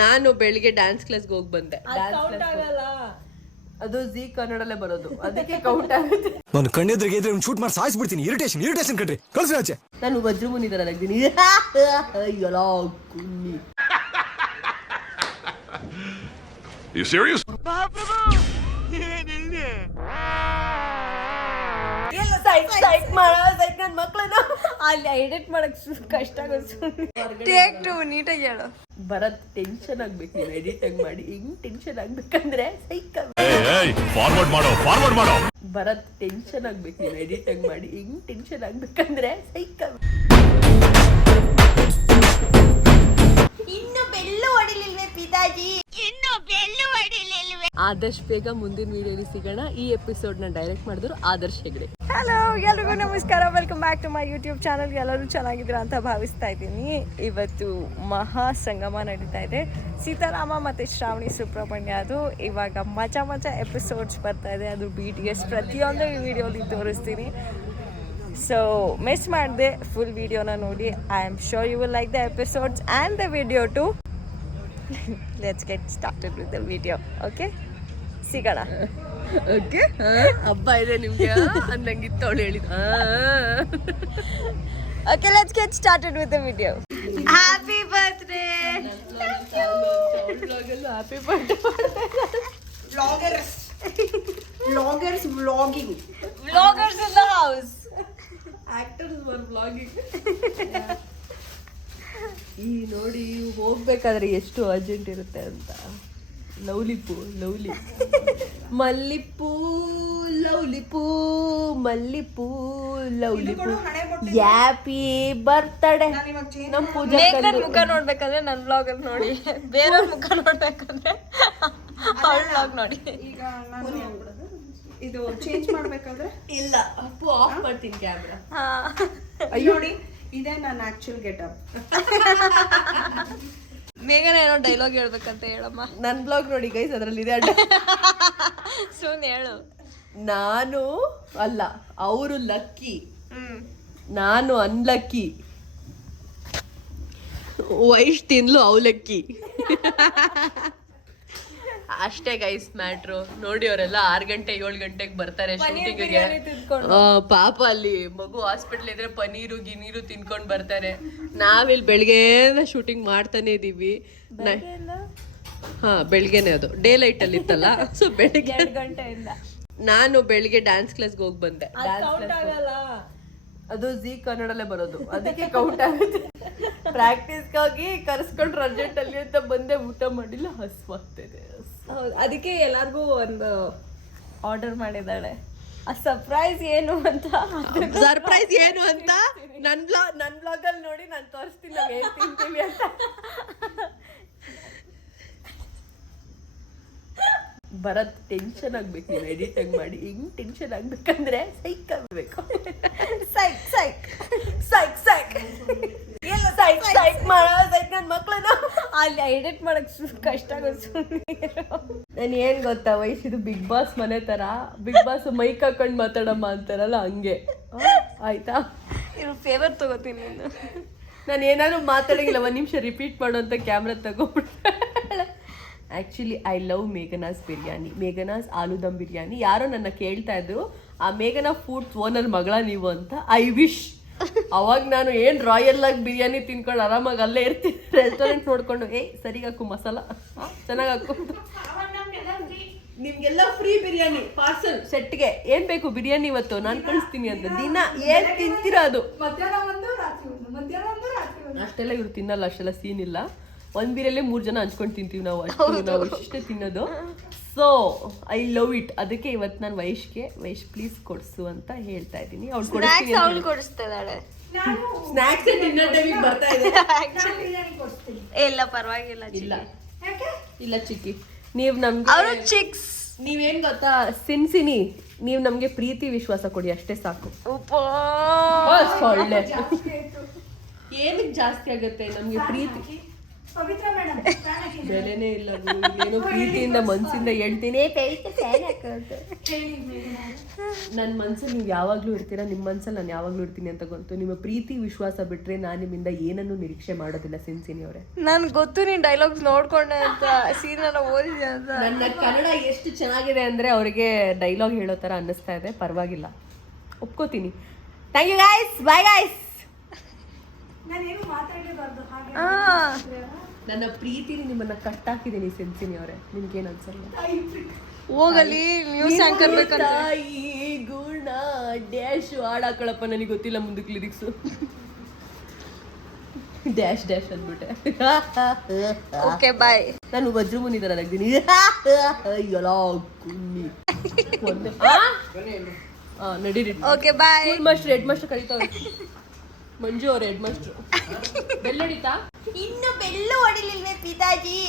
ನಾನು ಬೆಳಿಗ್ಗೆ ಡ್ಯಾನ್ಸ್ ಕ್ಲಾಸ್ಗೆ ಹೋಗಿ ಬಂದೆ. ಅದು ಜಿ ಕನ್ನಡಲ್ಲೇ ಬರೋದು, ಅದಕ್ಕೆ ಕೌಂಟ್ ಆಗುತ್ತೆ. ನಾನು ಕಣ್ಣೆದ್ರಿಗೆ ಇದ್ರೆ ಶೂಟ್ ಮಾಡಿ ಸಾಯಿಸ್ಬಿಡ್ತೀನಿ. ಇರಿಟೇಷನ್ ಕಣ್ರಿ, ಕಳ್ಸಿ ಆಚೆ. ನಾನು ವಜ್ರಮುನಿ ತರ ಆಗ್ತೀನಿ. You serious? ನನ್ ಮಕ್ಳನ್ನ ಅಲ್ಲಿ ಎಡಿಟ್ ಮಾಡಕ್ ಕಷ್ಟ ಟೇಕ್ ಟು ನೀಟಾಗಿ ಹೇಳು. ಬರದ್ ಟೆನ್ಷನ್ ಆಗ್ಬೇಕು. ನೀನು ಎಡಿಟ್ ಆಗಿ ಮಾಡಿ ಹಿಂಗ್ ಟೆನ್ಷನ್ ಆಗ್ಬೇಕಂದ್ರೆ ಫಾರ್ವರ್ಡ್ ಮಾಡೋ ಬರದ್ ಟೆನ್ಷನ್ ಆಗ್ಬೇಕು. ನೀನು ಎಡಿಟ್ ಆಗಿ ಮಾಡಿ ಹಿಂಗ್ ಟೆನ್ಷನ್ ಆಗ್ಬೇಕಂದ್ರೆ ಇನ್ನು ಬೆಲ್ಲು ಹೊಡಿಲಿಲ್ವೇ ಪಿತಾಜಿ, ಇನ್ನು ಬೆಲ್ಲು ಹೊಡಿಲಿಲ್ವೇ. ಆದಷ್ಟು ಬೇಗ ಮುಂದಿನ ವಿಡಿಯೋಲಿ ಸಿಗೋಣ. ಈ ಎಪಿಸೋಡ್ ನ ಡೈರೆಕ್ಟ್ ಮಾಡಿದ್ರು ಆದರ್ಶ್ ಹೆಗ್ಡೆ. ಹಲೋ, ಎಲ್ರಿಗೂ ನಮಸ್ಕಾರ. Welcome back to my YouTube channel. ಎಲ್ಲರೂ ಚೆನ್ನಾಗಿದ್ದೀರಾ ಅಂತ ಭಾವಿಸ್ತಾ ಇದ್ದೀನಿ. ಇವತ್ತು ಮಹಾ ಸಂಗಮ ನಡೀತಾ ಇದೆ. ಸೀತಾರಾಮ ಮತ್ತು ಶ್ರಾವಣಿ ಸುಬ್ರಹ್ಮಣ್ಯ ಅದು ಇವಾಗ ಮಜಾ ಎಪಿಸೋಡ್ಸ್ ಬರ್ತಾ ಇದೆ. ಅದು BTS ಪ್ರತಿಯೊಂದು ಈ ವಿಡಿಯೋಲಿ ತೋರಿಸ್ತೀನಿ. ಸೊ ಮಿಸ್ ಮಾಡಿದೆ ಫುಲ್ ವಿಡಿಯೋನ ನೋಡಿ. I am sure you will like the episodes and the video too. Let's get started with the video. Okay, ಸಿಗೋಣ. ಓಕೆ, ಹಬ್ಬ ಇದೆ ನಿಮ್ಗೆ ಅನ್ನಂಗಿತ್ತು ಅವಳು ಹೇಳಿದ. Okay, let's get started with the video. Happy birthday. Happy birthday. Vloggers vlogging. Vloggers in the house. Actors were vlogging. ಈ ನೋಡಿ ಹೋಗ್ಬೇಕಾದ್ರೆ ಎಷ್ಟು ಅರ್ಜೆಂಟ್ ಇರುತ್ತೆ ಅಂತ. ಲವ್ಲಿಪು ಮಲ್ಲಿಪೂ ಲವ್ಲಿಪೂ ಮಲ್ಲಿಪೂ ಲವ್ಲಿಪೂ ಹ್ಯಾಪಿ ಬರ್ತ್ಡೇ. ನಮ್ಮ ಪೂಜಾ ಮುಖ ನೋಡ್ಬೇಕಂದ್ರೆ ನನ್ನ ವ್ಲಾಗ್ ಅಲ್ಲಿ ನೋಡಿ, ಬೇರೆ ಮುಖ ನೋಡ್ಬೇಕಂದ್ರೆ ಅವಳ ವ್ಲಾಗ್ ನೋಡಿ. ಈಗ ನಾನು ಇದು ಚೇಂಜ್ ಮಾಡ್ಬೇಕಾದ್ರೆ ಇಲ್ಲ, ಅಪ್ಪು ಆಫ್ ಮಾಡ್ತೀನಿ ಕ್ಯಾಮ್ರಾ. ನೋಡಿ, ಇದೇ ನನ್ನ ಆಕ್ಚುಲ್ ಗೆಟಪ್. ಮೇಘನ ಏನೋ ಡೈಲಾಗ್ ಹೇಳ್ಬೇಕಂತ ಹೇಳಮ್ಮ. ನನ್ನ ಬ್ಲಾಗ್ ನೋಡಿ ಗೈಸ್, ಅದರಲ್ಲಿ ಇದೆ. ಸುಮ್ಮನೆ ಹೇಳು. ನಾನು ಅಲ್ಲ, ಅವರು ಲಕ್ಕಿ, ನಾನು ಅನ್ಲಕ್ಕಿ. ವೈಶ್ ತಿನ್ಲು ಅವಲಕ್ಕಿ. ಅಷ್ಟೇ ಗೈಸ್ ಮ್ಯಾಟ್ರು. ನೋಡಿ ಅವರೆಲ್ಲ 6 ಗಂಟೆ 7 ಗಂಟೆಗೆ ಬರ್ತಾರೆ ಶೂಟಿಂಗ್ಗೆ. ಪಾಪ ಅಲ್ಲಿ ಮಗು ಹಾಸ್ಪಿಟ್ಲ್ ಇದ್ರೆ ಪನೀರು ಗಿನೀರು ತಿನ್ಕೊಂಡು ಬರ್ತಾರೆ. ನಾವಿಲ್ಲಿ ಬೆಳಿಗ್ಗೆ ಶೂಟಿಂಗ್ ಮಾಡ್ತಾನೆ ಇದೀವಿ. ಬೆಳಿಗ್ಗೆನೆ, ಅದು ಡೇ ಲೈಟ್ ಅಲ್ಲಿ ಇತ್ತಲ್ಲ. ಸೊ ಬೆಳಿಗ್ಗೆ 2 ಗಂಟೆಯಿಂದ ನಾನು ಬೆಳಿಗ್ಗೆ ಡ್ಯಾನ್ಸ್ ಕ್ಲಾಸ್ಗೆ ಹೋಗಿ ಬಂದೆ. ಅದು ಜಿ ಕನ್ನಡಲ್ಲೇ ಬರೋದು, ಅದಕ್ಕೆ ಕೌಂಟ್ ಆಗುತ್ತೆ. ಪ್ರಾಕ್ಟೀಸ್ಗಾಗಿ ಕರ್ಸ್ಕೊಂಡ್ರು ಅರ್ಜೆಂಟ್ ಅಲ್ಲಿ ಅಂತ ಬಂದೆ. ಊಟ ಮಾಡಿಲ್ಲ, ಹಸ್ವಾಗ್ತಿದೆ. ಹೌದು, ಅದಕ್ಕೆ ಎಲ್ಲಾರ್ಗೂ ಒಂದು ಆರ್ಡರ್ ಮಾಡಿದ್ದಾಳೆ. ಆ ಸರ್ಪ್ರೈಸ್ ಏನು ಅಂತ ನನ್ ಬ್ಲಾಗ್ ಅಲ್ಲಿ ನೋಡಿ ನಾನು ತೋರಿಸ್ತೀನಿ ನಾವ್ ಏನ್ ತಿಂತೀವಿ ಅಂತ. ಬರದ್ ಟೆನ್ಷನ್ ಆಗ್ಬೇಕು. ನೀನು ಎಡಿಟ್ ಆಗಿ ಮಾಡಿ ಹಿಂಗ್ ಟೆನ್ಷನ್ ಆಗ್ಬೇಕಂದ್ರೆ ಆಗ್ಬೇಕು. ನನ್ ಮಕ್ಳನ್ನ ಅಲ್ಲಿ ಎಡಿಟ್ ಮಾಡಕ್ ಕಷ್ಟ ನಾನು ಏನ್ ಗೊತ್ತಾ ವಯಸ್ಸು, ಇದು ಬಿಗ್ ಬಾಸ್ ಮನೆ ತರ. ಬಿಗ್ ಬಾಸ್ ಮೈಕ್ ಹಾಕೊಂಡ್ ಮಾತಾಡಮ್ಮ ಅಂತಾರಲ್ಲ, ಹಂಗೆ. ಆಯ್ತಾ, ಇವ್ರು ಫೇವರ್ ತಗೋತೀನಿ. ನಾನು ಏನಾದ್ರು ಮಾತಾಡಂಗಿಲ್ಲ, 1 ನಿಮಿಷ ರಿಪೀಟ್ ಮಾಡುವಂತ ಕ್ಯಾಮ್ರಾ ತಗೋಬಿಟ್ಟೆ. Actually I love Meghana's biryani, Meghana's aloo dum biryani. ಯಾರೋ ನನ್ನ ಕೇಳ್ತಾ ಇದ್ರು, ಆ ಮೇಘನಾ ಫುಡ್ಸ್ ಓನರ್ ಮಗಳ ನೀವು ಅಂತ. I wish. ಅವಾಗ ನಾನು ಏನ್ ರಾಯಲ್ ಆಗಿ ಬಿರಿಯಾನಿ ತಿನ್ಕೊಂಡು ಆರಾಮಾಗಿ ಅಲ್ಲೇ ಇರ್ತೀನಿ, ರೆಸ್ಟೋರೆಂಟ್ ನೋಡ್ಕೊಂಡು. ಸರಿಗ ಹಾಕು ಮಸಾಲ, ಚೆನ್ನಾಗಿ ಹಾಕು. ನಿಮ್ಗೆಲ್ಲ ಫ್ರೀ ಬಿರಿಯಾನಿ ಪಾರ್ಸಲ್ ಸೆಟ್ಗೆ. ಏನ್ ಬೇಕು ಬಿರಿಯಾನಿ ಇವತ್ತು ನಾನು ಕಳಿಸ್ತೀನಿ ಅಂತ. ದಿನ ಏನ್ ತಿಂತೀರಾ ಅದು. ಅಷ್ಟೆಲ್ಲ ಇವ್ರು ತಿನ್ನಲ್ಲ, ಅಷ್ಟೆಲ್ಲ ಸೀನ್ ಇಲ್ಲ. ಒಂದ್ ಬಿರಿಯಲ್ಲೇ 3 ಜನ ಹಂಚ್ಕೊಂಡು ತಿಂತೀವಿ ನಾವು. ನಾವು ಇಷ್ಟೇ ತಿನ್ನೋದು. So I love it. ಅದಕ್ಕೆ ಇವತ್ತು ನಾನು ವೈಶ್ ಪ್ಲೀಸ್ ಕೊಡ್ಸು ಅಂತ ಹೇಳ್ತಾ ಇದ್ದೀನಿ. ಅವ್ಳು ಕೊಡಿಸ್ತಿದ್ದಾಳೆ. ಸ್ನಾಕ್ಸ್ ಡಿನ್ನರ್ ಟೈಮಿಗೆ ಬರ್ತಾ ಇದೆ. ಇಲ್ಲ ಪರವಾಗಿಲ್ಲ. ಇಲ್ಲ ಚಿಕ್ಕಿ, ನೀವ್ ನಮ್ಗೆ ನೀವೇನ್ ಗೊತ್ತಾ ಸಿನ್ಸಿನಿ, ನೀವ್ ನಮ್ಗೆ ಪ್ರೀತಿ ವಿಶ್ವಾಸ ಕೊಡಿ, ಅಷ್ಟೇ ಸಾಕು. ಒಳ್ಳೆ ಏನಕ್ಕೆ ಜಾಸ್ತಿ ಆಗುತ್ತೆ ನಮ್ಗೆ ಪ್ರೀತಿ. ಬೆಲೆನೇ ಇಲ್ಲ ಗುರು. ಏನೋ ಪ್ರೀತಿಯಿಂದ ಮನ್ಸಿಂದ ಹೇಳ್ತೀನಿ ನನ್ನ ಮನ್ಸಲ್ಲಿ ನೀವು ಯಾವಾಗ್ಲೂ ಇರ್ತೀರಾ, ನಿಮ್ಮ ಮನ್ಸಲ್ಲಿ ನಾನು ಯಾವಾಗ್ಲೂ ಇರ್ತೀನಿ ಅಂತ ಗೊತ್ತು. ನಿಮ್ಮ ಪ್ರೀತಿ ವಿಶ್ವಾಸ ಬಿಟ್ರೆ ನಾನು ನಿಮ್ಮಿಂದ ಏನನ್ನು ನಿರೀಕ್ಷೆ ಮಾಡೋದಿಲ್ಲ ಸಿನ್ಸಿನಿ ಅವರೇ. ನನ್ಗೆ ಗೊತ್ತು ನೀನು ಡೈಲಾಗ್ಸ್ ನೋಡ್ಕೊಂಡೆ ಅಂತ, ಸೀನ್ ಎಲ್ಲ ಓದಿದೆ ಅಂತ. ನನ್ನ ಕನ್ನಡ ಎಷ್ಟು ಚೆನ್ನಾಗಿದೆ ಅಂದರೆ ಅವರಿಗೆ ಡೈಲಾಗ್ ಹೇಳೋ ಥರ ಅನ್ನಿಸ್ತಾ ಇದೆ. ಪರವಾಗಿಲ್ಲ, ಒಪ್ಕೋತೀನಿ. Thank you guys, bye guys. ನನ್ನ ಪ್ರೀತಿಲಿ ನಿಮ್ಮನ್ನ ಕಟ್ಟಾಕಿದ್ದೀನಿ ಸಿನ್ಸಿನಿ ಅವರೇ, ನಿಮ್ಗೇನು ಅನ್ಸಲ್ಲ? ಹೋಗಲಿ ನ್ಯೂಸ್ ಆಂಕರ್ ಬೇಕಂತ. ತಾಯಿ ಗುಣ ಡ್ಯಾಶ್ ಹಾಡಾಕಳಪ್ಪ, ನನಗೆ ಗೊತ್ತಿಲ್ಲ ಮುಂದಕ್ಕೆ ಲಿರಿಕ್ಸು. ಡ್ಯಾಶ್ ಡ್ಯಾಶ್ ಅಂದ್ಬಿಟ್ಟೆ. Okay bye. ನಾನು ವಜ್ರಮುನಿ ಥರ ನಗ್ತೀನಿ. ಎಲ್ಲ ಕುನ್ನಿ ನಡೀರಿ. Okay bye. ಹೆಡ್ ಮಾಸ್ಟರ್ ಕರೀತಾವ್ರೆ. ಮಂಜು ಅವ್ರ ಹೆಡ್ ಮಾಸ್ಟರ್. ಬೆಲ್ಲ ಹೊಡಿತಾ? ಇನ್ನು ಬೆಲ್ಲು ಹೊಡಿಲಿಲ್ವೇ ಪಿತಾಜಿ?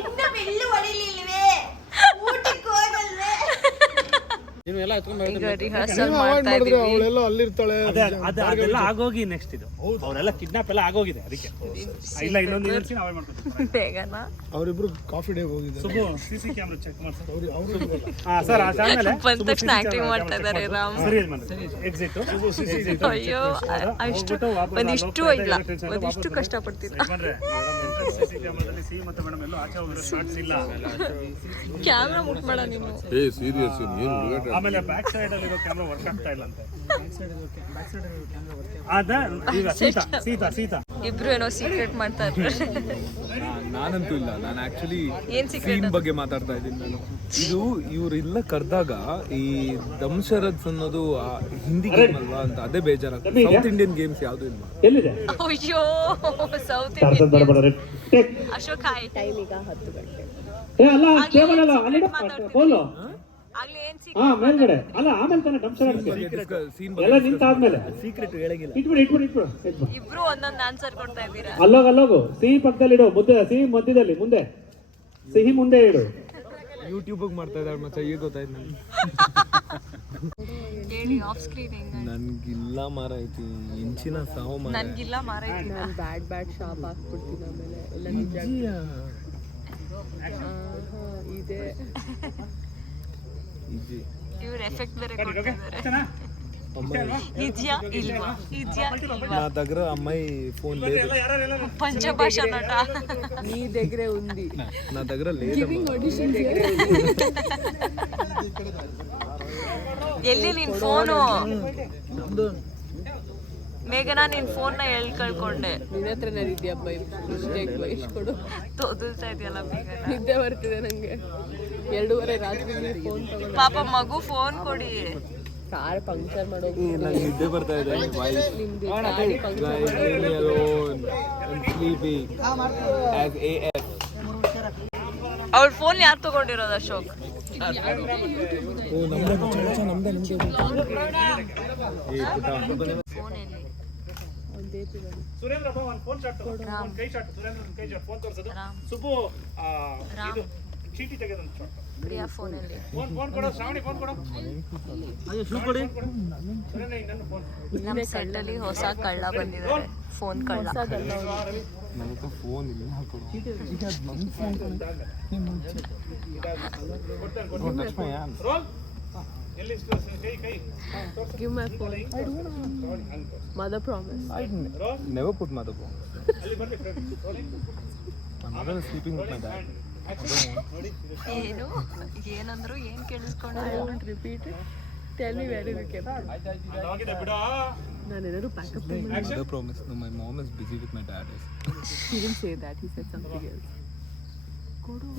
ಇನ್ನು ಬೆಲ್ಲು ಹೊಡಿಲಿಲ್ವೇ? ಊಟಕ್ಕೆ ಹೋಗಲ್ವೇ? ಈಗ ರಿಹರ್ಸಲ್ ಮಾಡ್ತಾ ಇದೀವಿ. ಅದೆಲ್ಲ ಆಗೋಗಿ ನೆಕ್ಸ್ಟ್ ಇದು ಅವರೆಲ್ಲ ಕಿಡ್ನಾಪ್ ಎಲ್ಲ ಆಗೋಗಿದೆ, ಅದಕ್ಕೆ ಇಲ್ಲ ಇನ್ನೊಂದು ಸೀನ್ ಅವಾಯ್ಡ್ ಮಾಡ್ಕೊತಾರೆ. ಬೇಗನಾ ಅವರಿಬ್ರು ಕಾಫಿ ಡೇ ಹೋಗಿದ್ದಾರೆ. ಸುಬ್ಬು ಸಿಸಿ ಕ್ಯಾಮ್ರಾ ಚೆಕ್ ಮಾಡ್ತಾರೆ. ಹಾ ಸರ್, ಆಮೇಲೆ ಬಂದ ತಕ್ಷಣ ಆಕ್ಟಿಂಗ್ ಮಾಡ್ತಾ ಇದ್ದಾರೆ ರಾಮ್. ಸರಿ ಎಕ್ಸಿಟ್. ಅಯ್ಯೋ ಅಷ್ಟು ಒಂದಿಷ್ಟು ಇಲ್ಲ, ಒಂದಿಷ್ಟು ಕಷ್ಟಪಡ್ತಿದ್ದ. ಸಿಸಿ ಕ್ಯಾಮ್ರಾದಲ್ಲಿ ಸಿ ಮತ್ತು ಮೇಡಮ್ ಎಲ್ಲೂ ಆಚೆ ಹೋಗಿರೋ ಶಾರ್ಟ್ಸ್ ಇಲ್ಲ. ಕ್ಯಾಮ್ರಾ ಮುಟ್ಬೇಡ ನೀನು. ಆಮೇಲೆ ಬ್ಯಾಕ್ ಸೈಡ್ ಅಲ್ಲಿ ಇರೋ ಕ್ಯಾಮ್ರಾ ವರ್ಕ್ ಆಗ್ತಾ ಇಲ್ಲ ಅಂತ. ಅದ ಈಗ ಸೀತಾ ಇಬ್ರು ಏನೋ ಸೀಕ್ರೆಟ್ ಮಾಡ್ತಾ ಇದ್ದಾರೆ. ನಾನಂತೂ ಇಲ್ಲ, ನಾನು ಆಕ್ಚುಲಿ ಏನ್ ಸೀಕ್ರೆಟ್ ಸೀನ್ ಬಗ್ಗೆ ಮಾತಾಡ್ತಾ ಇದ್ದೀನಿ ನಾನು. ಇದು ಇವರೆಲ್ಲ ಕರೆದಾಗ ಈ ದಮ್ ಶರದ್ಸ್ ಅನ್ನೋದು ಹಿಂದಿ ಗೇಮ್ ಅಲ್ವಾ ಅಂತ ಅದೇ ಬೇಜಾರಾಗ್ತದೆ. ಸೌತ್ ಇಂಡಿಯನ್ ಗೇಮ್ಸ್ ಯಾವುದು ಇಲ್ಲ. ಎಲ್ಲಿದೆ? ಅಯ್ಯೋ south Indian. Ashok hi. Time ಈಗ 10 ಗಂಟೆ. ಅಲ್ಲ ಕೇವಲ ಅಲ್ಲ ಅಲ್ಲಿ ಫೋನ್ ಆಗ್ಲೇ ಏನ್ ಹಾ ಮೇಲ್ಗಡೆ ಅಲ್ಲ, ಆಮೇಲೆ ತಾನೆ ಡಮ್ ಶರದ್ಸ್ ಸೀನ್ ಎಲ್ಲ ನಿಂತಾದ್ಮೇಲೆ ಸೀಕ್ರೆಟ್ ಹೇಳಂಗಿಲ್ಲ. ಇಟ್ಬಿಡು. ಇಬ್ರು ಒಂದೊಂದು ಆನ್ಸರ್ ಕೊಡ್ತಾ ಇದ್ದೀರಾ. ಅಲ್ಲೋಗು ಸಿಹಿ ಪಕ್ಕದಲ್ಲಿ ಇಡು, ಮುದ್ದೆ ಸಿಹಿ ಮಧ್ಯದಲ್ಲಿ ಮುಂದೆ, ಸಿಹಿ ಮುಂದೆ ಇಡು. ಯೂಟ್ಯೂಬ್ ಮಾಡ್ತಾ ಇದ್ದಾರೆ ಮತ್ತೆ ಈಗ ಗೊತ್ತಾಯ್ತು ನನಗೆ. ಹೇಳಿ ಆಫ್ ಸ್ಕ್ರೀನ್ ಹೆಂಗ? ನನ್ಗಿಲ್ಲ ಮಾರೈತಿ ಇಂಚಿನ ಸಾವು ಮಾರ. ನನ್ಗಿಲ್ಲ ಮಾರೈತಿ. ನಾನು ಬ್ಯಾಡ್ ಶಾಪ್ ಹಾಕ್ಬಿಡ್ತೀನಿ ಆಮೇಲೆ ಎಲ್ಲ ನಿಜ ಇದೆ. ಇವ್ರ ಎಫೆಕ್ಟ್ ಬೇರೆ ಕೊಡ್ತಿದ್ದಾರೆ. ಇದ್ಯಾ ಇಲ್ವಾ? నా దగ్గర అమ్మాయి ఫోన్ లేదు. పంచభాషా నట. నీ దగ్గరే ఉంది. నా దగ్గర లేదు. ಎಲ್ಲಿ ನಿನ್ ಫೋನು? ಮೇಘನಾ ನಿನ್ ಫೋನ್ ನ ಎಲ್ಲಿ ಕಳ್ಕೊಂಡೆ? ನಿನ್ನ ಹತ್ರ ನಾನಿದ್ಯಪ್ಪ, ಮಿಸ್ಟೇಕ್ ವಹಿಸ್ಕೊಡು. ತೋದಿಸ್ತಾ ಇದೆಯಲ್ಲ ಮೇಘನಾ. ನಿದ್ದೆ ಬರ್ತಿದೆ ನಂಗೆ. 2:30 ರಾತ್ರಿ ಫೋನ್ ತಗೊಂಡು. ಪಾಪ ಮಗು ಫೋನ್ ಕೊಡಿ. ಕಾರ್ ಪಂಕ್ಚರ್ ಮಾಡೋದು. ನಂಗೆ ನಿದ್ದೆ ಬರ್ತಾ ಇದೆ. ನಿಮ್ದು ಗಾಡಿ ಪಂಕ್ಚರ್ ಅವ್ಳ ಫೋನ್ ಯಾರು ತಗೊಂಡಿರೋದು ಅಶೋಕ್? ಫೋನ್ ಎಲ್ಲಿ? ಸುರೇಂದ್ರ ಒಂದು ಫೋನ್ ಶಾಟ್, ಒಂದು ಕೈ ಶಾಟ್. ಸುರೇಂದ್ರ ಕೈ ಶಾಟ್ ಫೋನ್ ತೋರಿಸೋದು. ಸುಬ್ಬು ಇದು ಚೀಟಿ ತೆಗೆದಂತ ಶಾಟ್. ಪ್ರಿಯಾ ಫೋನ್ ಎಲ್ಲಿ? ಫೋನ್ ಕೊಡು ಶ್ರಾವಣಿ, ಫೋನ್ ಕೊಡು. ಅಯ್ಯೋ ಶೂ ಕೊಡಿ. ಸುರೇಂದ್ರ ಇನ್ನೊಂದು ಫೋನ್. ನಮ್ಮ ಸೆಟ್ ಅಲ್ಲಿ ಹೊಸ ಕಳ್ಳ ಬಂದಿದ್ದಾರೆ, ಫೋನ್ ಕಳ್ಳ. ನನಗೆ ಫೋನ್ ಇಲ್ಲ. ರೋಲ್ ಎಲ್ಲಿ ಕೈ Give my phone. I don't know. Mother promise. I never put mother phone. ಅಲ್ಲಿ ಬನ್ನಿ friend. Rolling. My mother is sleeping with my dad. ಏನು ಏನಂದ್ರು ಏನ್ ಕೇಳಿಸ್ಕೊಂಡ? I won't repeat it. Tell me where you kept it. ಅದಾಗಿದೆ ಬಿಡು. ನಾನು ಏನಾದ್ರು pack up Mother promise. No, my mom is busy with my dad. He didn't say that. He said something else. ಕೊಡು.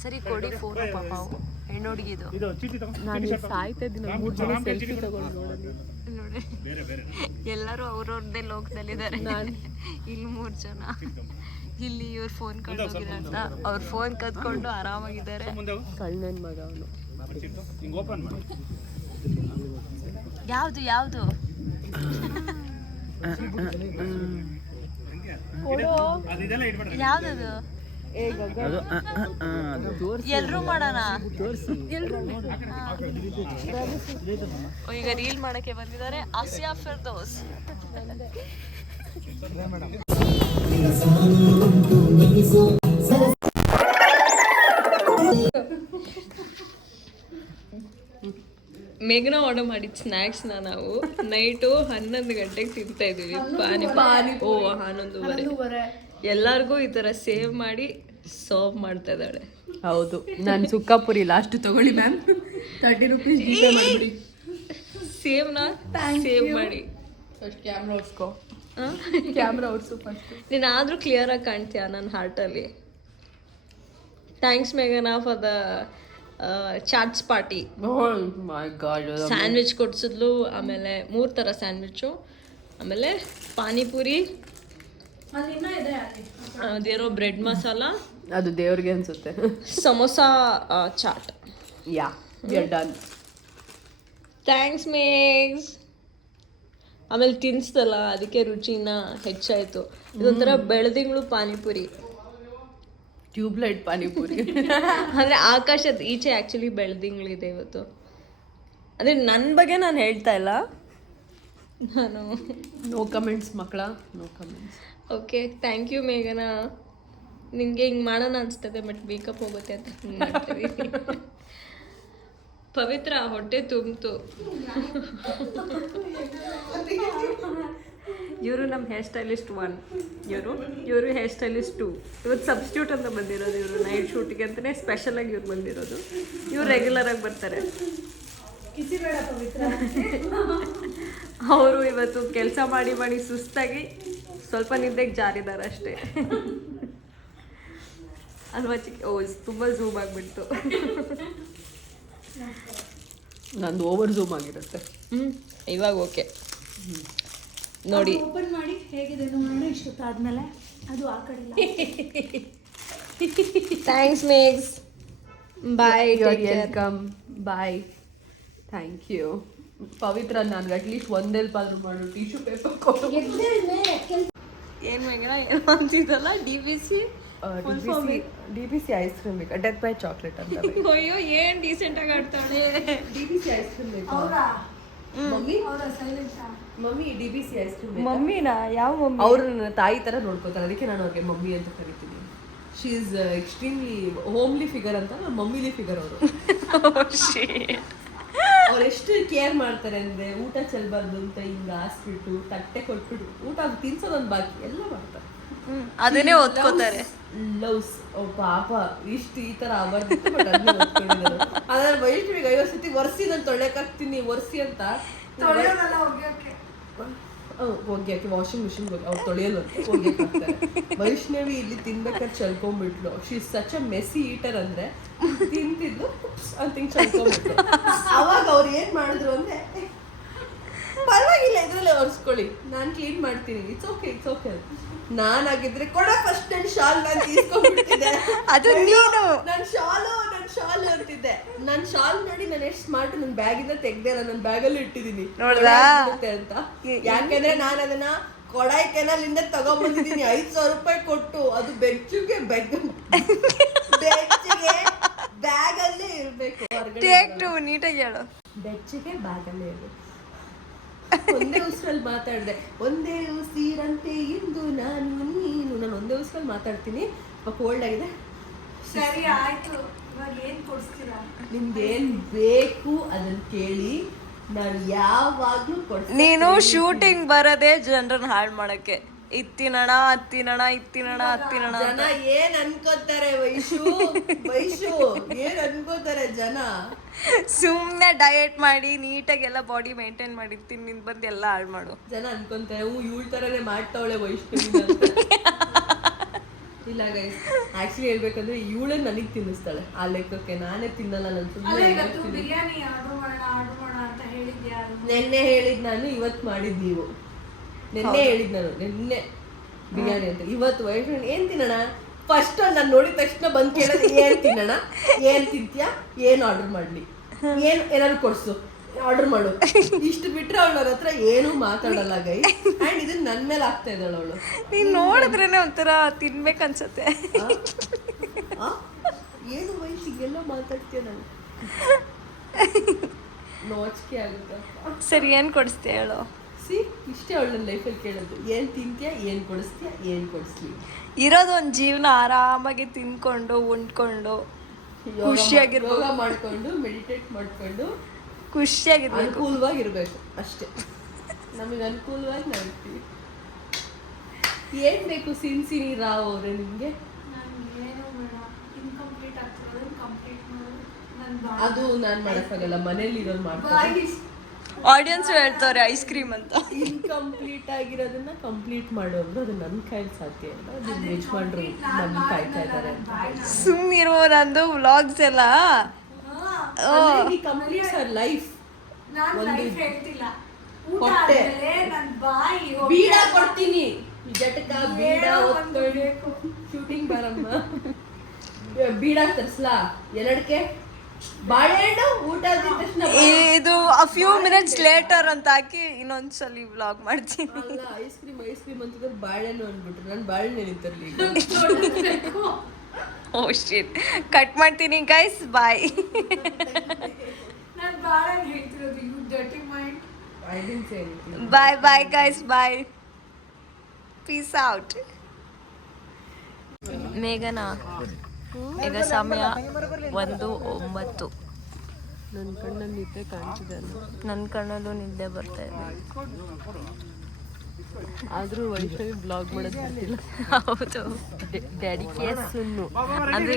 ಸರಿ ಕೊಡಿ phone. ಪಾಪ ಹೆಣ್ಣು ಹುಡುಗಿದು ಇದು ಚೀಟಿ ತಗೊಂಡು ನಾನು ಸಾಯ್ತಾ ಇದ್ದೀನಿ. 3 ಜನ ಸೆಲ್ಫಿ ತಗೊಂಡು ನೋಡಲಿ. ನೋಡಿ, ಎಲ್ಲರೂ ಅವ್ರವ್ರದ್ದೇ ಲೋಕದಲ್ಲಿದ್ದಾರೆ. ಇಲ್ಲಿ 3 ಜನ, ಇಲ್ಲಿ ಇವ್ರ ಫೋನ್ ಕಳ್ದೋಗಿದೆ ಅಂತ ಅವ್ರ ಫೋನ್ ಕದ್ಕೊಂಡು ಆರಾಮಾಗಿದ್ದಾರೆ. ಕಳ್ಳನ ಮಗ ಅವನು. ಹಿಂಗೆ ಓಪನ್ ಮಾಡಿ. ಯಾವುದು ಯಾವುದು? ಅದೆಲ್ಲ ಇಟ್ಬಿಡ್ರಿ. ಯಾವ್ದದು? ಎಲ್ರೂ ಮಾಡೋಣ. ಈಗ ರೀಲ್ ಮಾಡಕ್ಕೆ ಬಂದಿದ್ದಾರೆ ಆಸಿಯಾ ಫಿರ್ದೌಸ್. ಮೇಘನ ಆರ್ಡರ್ ಮಾಡಿದ ಸ್ನ್ಯಾಕ್ಸ್ನ ನಾವು ನೈಟು 11 ಗಂಟೆಗೆ ತಿಂತಾ ಇದೀವಿ ಪಾನಿ ಓ 11:30 ಎಲ್ಲರಿಗೂ ಈ ಥರ ಸೇವ್ ಮಾಡಿ ಸರ್ವ್ ಮಾಡ್ತಾ ಇದ್ದಾಳೆ. ಹೌದು, ನಾನು ಸುಕ್ಕಾಪುರಿ ಲಾಸ್ಟ್ ತಗೊಳ್ಳಿ ಮ್ಯಾಮ್, 30 ರೂಪೀಸ್ ಜೀಪೇ ಮಾಡಿಬಿಡಿ. ಸೇವ್ನ ಸೇವ್ ಮಾಡಿ ಫಸ್ಟ್ ಕ್ಯಾಮ್ರಾ ಓಡಿಸ್ಕೋ, ಕ್ಯಾಮ್ರಾ ಓಡಿಸು ಫಸ್ಟ್. ನೀನು ಆದರೂ ಕ್ಲಿಯರಾಗಿ ಕಾಣ್ತೀಯ ನನ್ನ ಹಾರ್ಟಲ್ಲಿ. ಥ್ಯಾಂಕ್ಸ್ ಮೇಘನಾ for the chaats party. My God, sandwich ಕೊಡ್ಸಿದ್ಲು, ಆಮೇಲೆ 3 ಥರ ಸ್ಯಾಂಡ್ವಿಚ್ಚು, ಆಮೇಲೆ ಪಾನಿಪುರಿ, ಅದೇನೋ ಬ್ರೆಡ್ ಮಸಾಲ, ಅದು ದೇವ್ರಿಗೆ ಅನ್ಸುತ್ತೆ. Samosa chaat. Yeah, we are done. Thanks Megs. ಆಮೇಲೆ ತಿನ್ಸ್ತಲ್ಲ ಅದಕ್ಕೆ ರುಚಿನ ಹೆಚ್ಚಾಯಿತು. ಇದೊಂಥರ ಬೆಳದಿಂಗಳು ಪಾನಿಪುರಿ, ಟ್ಯೂಬ್ಲೈಟ್ ಪಾನಿಪುರಿ. ಅಂದರೆ ಆಕಾಶದ ಈಚೆ ಆ್ಯಕ್ಚುಲಿ ಬೆಳದಿಂಗಳಿದೆ ಇವತ್ತು. ಅಂದರೆ ನನ್ನ ಬಗ್ಗೆ ನಾನು ಹೇಳ್ತಾ ಇಲ್ಲ, ನಾನು ನೋ ಕಮೆಂಟ್ಸ್ ಮಕ್ಕಳ, no comments. Okay, thank you ಮೇಘನಾ. ನಿನಗೆ ಹಿಂಗೆ ಮಾಡೋಣ ಅನಿಸ್ತದೆ, ಬಟ್ ಮೇಕಪ್ ಹೋಗುತ್ತೆ ಅಂತ ಹಿಂಗೆ ಮಾಡ್ತೀವಿ. ಪವಿತ್ರ ಹೊಟ್ಟೆ ತುಂಬಿತು. ಇವರು ನಮ್ಮ ಹೇರ್ ಸ್ಟೈಲಿಸ್ಟ್ 1, ಇವರು ಹೇರ್ ಸ್ಟೈಲಿಸ್ಟ್ 2. ಇವತ್ತು ಸಬ್ಸ್ಟ್ಯೂಟ್ ಅಂತ ಬಂದಿರೋದು. ಇವರು ನೈಟ್ ಶೂಟಿಗೆ ಅಂತಲೇ ಸ್ಪೆಷಲಾಗಿ ಇವ್ರು ಬಂದಿರೋದು. ಇವ್ರು ರೆಗ್ಯುಲರಾಗಿ ಬರ್ತಾರೆ. ಅವರು ಇವತ್ತು ಕೆಲಸ ಮಾಡಿ ಮಾಡಿ ಸುಸ್ತಾಗಿ ಸ್ವಲ್ಪ ನಿದ್ದೆಗೆ ಜಾರಿದ್ದಾರೆ ಅಷ್ಟೇ ಅಲ್ವಾ ಚಿಕ್ಕ? ಓ, ತುಂಬ ಝೂಮ್ ಆಗಿಬಿಡ್ತು. ನಂದು ಓವರ್ ಝೂಮ್ ಆಗಿರುತ್ತೆ. ಇವಾಗ ಓಕೆ ನೋಡಿ. ಓಪನ್ ಮಾಡಿ ಹೇಗಿದೆ ನೋಡೋಣ ಇಷ್ಟೊತ್ತಾದ್ಮೇಲೆ. ಅದು ಆ ಕಡೆ thanks Megs, bye. Welcome, bye, thank you. Pavithra, ನನಗೆ ಅಟ್ಲೀಸ್ಟ್ ಒಂದು ಹೆಲ್ಪ್ ಆದರೂ ಮಾಡು, ಟಿಶ್ಯೂ ಪೇಪರ್ ಕೊಡು. ಏನು ಮೇಘನ ಏನು ಅಂತಿದ್ದಲ್ಲ? DBC ಐಸ್ ಕ್ರೀಮ್ ಬೇಕಾ? ಡೆತ್ ಬೈ ಚಾಕ್ಲೇಟ್ ಅಂತ. ಅಯ್ಯೋ, ಏನು ಡೀಸೆಂಟಾಗಿ ಆಡ್ತಾಳೆ. DBC ಐಸ್ ಕ್ರೀಮ್ ಬೇಕಾ? ಮಮ್ಮಿ DBC ಐಸ್ ಕ್ರೀಮ್ ಬೇಕಾ? ಮಮ್ಮಿನಾ? ಯಾವ ಮಮ್ಮಿ? ಅವರು ನನ್ನ ತಾಯಿ ಥರ ನೋಡ್ಕೋತಾರೆ, ಅದಕ್ಕೆ ನಾನು ಅವ್ರಿಗೆ ಮಮ್ಮಿ ಅಂತ ಕರಿತೀನಿ. She is extremely homely figure ಅಂತ, ಮಮ್ಮಿಲಿ ಫಿಗರ್ ಅವರು. ಅವ್ರು ಎಷ್ಟು ಕೇರ್ ಮಾಡ್ತಾರೆ ಅಂದರೆ, ಊಟ ಚೆಲ್ಬಾರ್ದು ಅಂತ ಹಿಂಗೆ ಹಾಸ್ಬಿಟ್ಟು ತಟ್ಟೆ ಕೊಟ್ಬಿಟ್ಟು ಊಟ ತಿನ್ಸೋದೊಂದು ಬಾಕಿ ಎಲ್ಲ ಮಾಡ್ತಾರೆ. ಅದನ್ನೇ ಓದ್ಕೋತಾರೆ. ಲವ್ಸ್ ಪಾಪ ಇಷ್ಟು ಈ ಥರ ಬರ್ದಿತ್ತು, ಬಟ್ ಅದನ್ನ ಓದ್ಕೊಂಡಿದ್ದಾರೆ. ಅದ್ರ ವೈಷ್ಣವಿಗೆ 50 ಸತಿ ಒರೆಸಿ ನಾನು ತೊಳೆಯೋಕ್ಕಾಗ್ತೀನಿ, ಒರೆಸಿ ಅಂತ ಒಗ್ಯಾಕೆ ವಾಷಿಂಗ್ ಮಿಷಿನ್ ಅವ್ರು ತೊಳೆಯಲು ಅಂತ ಒಗ್ಯಾಕೆ ಹಾಕ್ತಾರೆ. ವೈಷ್ಣವಿ ಇಲ್ಲಿ ತಿನ್ಬೇಕಾದ್ರೆ ಚಲ್ಕೊಂಡ್ಬಿಟ್ಲು. She is such a messy eater, ಅಂದರೆ ತಿಂತಿದ್ದು ಅಂತ ಹಿಂಗೆ ಚಲ್ಕೊಂಡ್ಬಿಟ್ಲು. ಅವಾಗ ಅವ್ರು ಏನು ಮಾಡಿದ್ರು ಅಂದರೆ, ಪರವಾಗಿಲ್ಲ ಇದರಲ್ಲೇ ಒರೆಸ್ಕೊಳ್ಳಿ, ನಾನು ಕ್ಲೀನ್ ಮಾಡ್ತೀನಿ, ಇಟ್ಸ್ ಓಕೆ ಇಟ್ಸ್ ಓಕೆ. ನಾನಾಗಿದ್ರೆ ಕೊಡ ಫಸ್ಟ್ ನನ್ನ ಶಾಲ್ ನಾನು ತೀಸ್ಕೊಂಡ್ಬಿಡ್ತಿದ್ದೆ. ಅದು ನೀನು. ನನ್ನ ಶಾಲು ಅಂತಿದ್ದೆ. ನನ್ನ ಶಾಲ್ ನೋಡಿ ನಾನು ಎಷ್ಟು ಸ್ಮಾರ್ಟ್, ನನ್ನ ಬ್ಯಾಗಿಂದ ತೆಗ್ದೆ ಇಲ್ಲ, ನನ್ನ ಬ್ಯಾಗಲ್ಲಿ ಇಟ್ಟಿದ್ದೀನಿ ಅಂತ. ಯಾಕೆಂದ್ರೆ ನಾನು ಅದನ್ನ ಕೊಡಾಯ್ಕೆನಾಲಿಂದ ತಗೊಂಡ್ಬಂದಿದ್ದೀನಿ 5,000 ರೂಪಾಯಿ ಕೊಟ್ಟು. ಅದು ಬೆಚ್ಚಗೆ ಬ್ಯಾಗಲ್ಲೇ ಇರಬೇಕು, ನೀಟಾಗಿ ಹೇಳು. ಬೆಚ್ಚಗೆ ಬ್ಯಾಗಲ್ಲೇ ಇರಬೇಕು. ಒಂದೇ ಉಸಿರಲ್ಲಿ ಮಾತಾಡಿದೆ, ಒಂದೇ ಉಸಿರಂತೆ ಇಂದು ನಾನು ನೀನು. ನಾನು ಒಂದೇ ಉಸಿರಲ್ಲಿ ಮಾತಾಡ್ತೀನಿ. ಕೋಲ್ಡ್ ಆಗಿದೆ. ಸರಿ ಆಯ್ತು, ಇವಾಗ ಏನು ಕೊಡಿಸ್ತೀರಾ? ನಿಮ್ದೇನು ಬೇಕು ಅದನ್ನ ಕೇಳಿ, ನಾನು ಯಾವಾಗ್ಲೂ ಕೊಡ್ತೀನಿ. ನೀನು ಶೂಟಿಂಗ್ ಬರೋದೇ ಜನರನ್ನ ಹಾಳು ಮಾಡಕ್ಕೆ. ಇತ್ತಿನಣ ಜನ ಏನ್ ಅನ್ಕೋತಾರೆ? ವೈಶು ಏನ್ ಅನ್ಕೋತಾರೆ ಜನ? ಸುಮ್ಮನೆ ಡಯಟ್ ಮಾಡಿ ನೀಟಾಗೆಲ್ಲ ಬಾಡಿ ಮೇಂಟೈನ್ ಮಾಡಿರ್ತೀನಿ, ನಿನ್ ಬಂದು ಎಲ್ಲ ಹಾಳು ಮಾಡು. ಜನ ಅನ್ಕೊಂತಾರೆ ಇವಳ ತರನೇ ಮಾಡ್ತಾವಳೆ ವೈಷ್ಣವಿ. ಇಲ್ಲ ಗೈಸ್, ಆಕ್ಚುಲಿ ಹೇಳ್ಬೇಕಂದ್ರೆ ಇವಳೇ ನನಗೆ ತಿನ್ನಿಸ್ತಾಳೆ. ಆ ಲೆಕ್ಕಕ್ಕೆ ನಾನೇ ತಿನ್ನಲ್ಲ. ನಾನು ಸುಮ್ಮನೆ ಬಿರಿಯಾನಿ ಆರ್ಡರ್ ಮಾಡೋಣ ಅಂತ ಹೇಳಿದ್ಯಾ? ನೆನ್ನೆ ಹೇಳಿದ್ ನಾನು, ಇವತ್ತು ಮಾಡಿದ್ ನೀವು. ನೆನ್ನೆ ಹೇಳಿದ್ ನಾನು, ನೆನ್ನೆ ಬಿರಿಯಾನಿ ಅಂತ. ಇವತ್ತು ವೈಷ್ಣವಿ ಏನ್ ತಿನ್ನೋಣ? ಫಸ್ಟ್ ನಾನು ನೋಡಿದ ತಕ್ಷಣ ಬಂದು ಕೇಳೋದು, ಏನ್ ತಿನ್ನೋಣ, ಏನ್ ತಿಂತೀಯಾ, ಏನ್ ಆರ್ಡರ್ ಮಾಡ್ಲಿ, ಏನಾದ್ರು ಕೊಡ್ಸು, ಆರ್ಡರ್ ಮಾಡು. ಇಷ್ಟು ಬಿಟ್ರೆ ಅವಳ ಹತ್ರ ಏನೂ ಮಾತಾಡಲ್ಲ ಗೈ. ಅಂಡ್ ಇದನ್ನ ನನ್ನ ಮೇಲೆ ಆಗ್ತಾ ಇದ್ದಾಳೆ ಅವಳು. ನೀನ್ ನೋಡಿದ್ರೇನೆ ಒಂಥರ ತಿನ್ಬೇಕನ್ಸತ್ತೆ. ಏನು ವಯಸ್ಸಿಗೆಲ್ಲ ಮಾತಾಡ್ತೀಯ? ನಾನು ನಾಚಿಕೆ ಆಗುತ್ತ. ಸರಿ, ಏನ್ ಕೊಡಿಸ್ತೀಯ ಹೇಳು? ಸಿ ಇಷ್ಟೇ ಅವಳ ಲೈಫಲ್ಲಿ ಕೇಳೋದು ಏನು ತಿಂತೀಯಾ ಏನು ಕೊಡಿಸ್ತೀಯಾ ಏನು ಕೊಡಿಸ್ಲಿ. ಇರೋದೊಂದು ಜೀವನ ಆರಾಮಾಗಿ ತಿನ್ಕೊಂಡು ಉಂಡ್ಕೊಂಡು ಖುಷಿಯಾಗಿರ್ಬೋದು, ಯೋಗ ಮಾಡ್ಕೊಂಡು ಮೆಡಿಟೇಟ್ ಮಾಡ್ಕೊಂಡು ಖುಷಿಯಾಗಿರ್ಬೇಕು. ಅನುಕೂಲವಾಗಿರ್ಬೇಕು ಅಷ್ಟೇ. ನಮಗೆ ಅನುಕೂಲವಾಗಿ ನಾವು ಇರ್ತೀವಿ. ಏನು ಬೇಕು ಸಿನ್ಸಿನಿ ರಾವ್ ಅವರೇ ನಿಮಗೆ? ಅದು ನಾನು ಮಾಡೋಕ್ಕಾಗಲ್ಲ, ಮನೇಲಿ ಇರೋದು ಮಾಡ್ತಾರೆ. ಆಡಿಯನ್ಸ್ ಹೇಳ್ತಾರೆ ಐಸ್ ಕ್ರೀಮ್ ಅಂತ. ಇನ್ಕಂಪ್ಲೀಟ್ ಆಗಿರೋದನ್ನ ಕಂಪ್ಲೀಟ್ ಮಾಡೋದು ಅದು ನನ್ನ ಕೈಲಿ ಸಾಧ್ಯ ಇಲ್ಲ. ಅದು ಯಜಮಾನ್ರು ನನ್ನ ಕಾಯ್ತಾ ಇದ್ದಾರೆ ಅಂತ. ಸುಮ್ಮನಿರುವ ನಂದು ವ್ಲಾಗ್ಸ್ ಎಲ್ಲ ಕಂಪ್ಲೀಟ್ಸ್ ಅವರ್ ಲೈಫ್. ಹೊಟ್ಟೆ ಬೀಡ ಕೊಡ್ತೀನಿ, ಜಟಕ ಬೀಡ ಶೂಟಿಂಗ್ ಬರಮ್ಮ. ಬೀಡ ತರ್ಸ್ಲಾ ಎರಡಕ್ಕೆ ಬಾಳೆಹಣ್ಣು ಊಟ ಆದ ತಕ್ಷಣ ಇದು ಅ ಫ್ಯೂ ಮಿನಿಟ್ಸ್ ಲೇಟರ್ ಅಂತ ಹಾಕಿ ಇನ್ನೊಂದ್ಸಲಿ ವ್ಲಾಗ್ ಮಾಡ್ತೀನಿ. ಅಲ್ಲ ಐಸ್ ಕ್ರೀಮ್ ಅಂತಿದ್ರೆ ಬಾಳೆಹಣ್ಣು ಅಂದ್ಬಿಟ್ರು. ನಾನು ಬಾಳೆಹಣ್ಣು ನಿಂತಿರ್ಲಿ. ಓ ಶಿಟ್, ಕಟ್ ಮಾಡ್ತೀನಿ ಗೈಸ್, ಬಾಯ್. ಬಾಯ್ ಬಾಯ್ ಗೈಸ್, ಬಾಯ್, ಪೀಸ್ ಔಟ್. ಮೇಘನಾ, ಈಗ ಸಮಯ 1:09. ನನ್ನ ಕಣ್ಣಲ್ಲಿ ನಿದ್ದೆ ಕಾಣ್ತಿದೆ. ನನ್ನ ಕಣ್ಣಲ್ಲೂ ನಿದ್ದೆ ಬರ್ತಾ ಇದೆ. ಆದರೂ ವೈಷ್ಣವಿ ಬ್ಲಾಗ್ ಮಾಡೋದು ಗೊತ್ತಿಲ್ಲ. ಹೌದು, ಡೆಡಿಕೇಶನ್ನು ಅಂದರೆ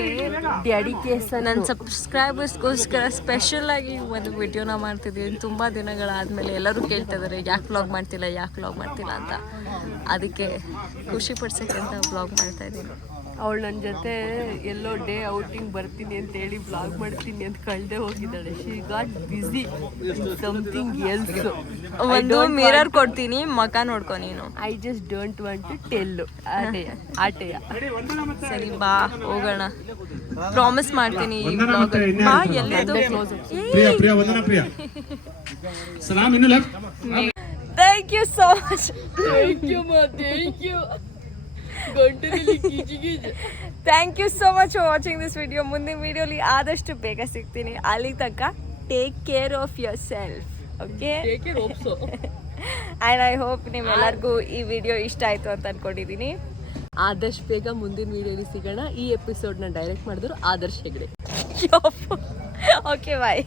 ಡೆಡಿಕೇಶನ್. ನನ್ನ ಸಬ್ಸ್ಕ್ರೈಬರ್ಸ್ಗೋಸ್ಕರ ಸ್ಪೆಷಲ್ ಆಗಿ ಒಂದು ವಿಡಿಯೋನ ಮಾಡ್ತಿದ್ದೀನಿ. ತುಂಬ ದಿನಗಳಾದಮೇಲೆ ಎಲ್ಲರೂ ಕೇಳ್ತಾ ಇದ್ದಾರೆ ಯಾಕೆ ವ್ಲಾಗ್ ಮಾಡ್ತಿಲ್ಲ ಅಂತ. ಅದಕ್ಕೆ ಖುಷಿ ಪಡ್ಸೋಕ್ಕೆ ಅಂತ ವ್ಲಾಗ್ ಮಾಡ್ತಾ ಇದ್ದೀನಿ. ಅವಳು ನನ್ನ ಜೊತೆ ಎಲ್ಲೋ ಡೇ ಔಟಿಂಗ್ ಬರ್ತೀನಿ ಅಂತ ಹೇಳಿ ಬ್ಲಾಗ್ ಮಾಡ್ತೀನಿ ಅಂತ ಕಳ್ದೆ ಹೋಗಿದ್ದಾಳೆ. She got busy something else. ಒಂದು ಮಿರರ್ ಕೊಡ್ತೀನಿ, ಮಕ ನೋಡ್ಕೊ ನೀನು. I just don't want to tell. ಆಟೆಯ ಸರಿ ಬಾ ಹೋಗೋಣ, ಪ್ರಾಮಿಸ್ ಮಾಡ್ತೀನಿ. ಈ ವ್ಲಾಗ್ ಬಾ. ಎಲ್ಲಿದು? Thank you so much. Thank you so much for watching this video. ಮುಂದಿನ ವಿಡಿಯೋಲಿ ಆದಷ್ಟು ಬೇಗ ಸಿಗ್ತೀನಿ. ಅಲ್ಲಿ ತನಕ take care of yourself. Okay, and I hope ನಿಮ್ಮೆಲ್ಲರಿಗೂ ಈ ವಿಡಿಯೋ ಇಷ್ಟ ಆಯಿತು ಅಂತ ಅಂದ್ಕೊಂಡಿದ್ದೀನಿ. ಆದಷ್ಟು ಬೇಗ ಮುಂದಿನ ವಿಡಿಯೋಲಿ ಸಿಗೋಣ. ಈ ಎಪಿಸೋಡ್ನ ಡೈರೆಕ್ಟ್ ಮಾಡಿದ್ರು ಆದರ್ಶ್ ಹೆಗ್ಡೆ. Okay bye.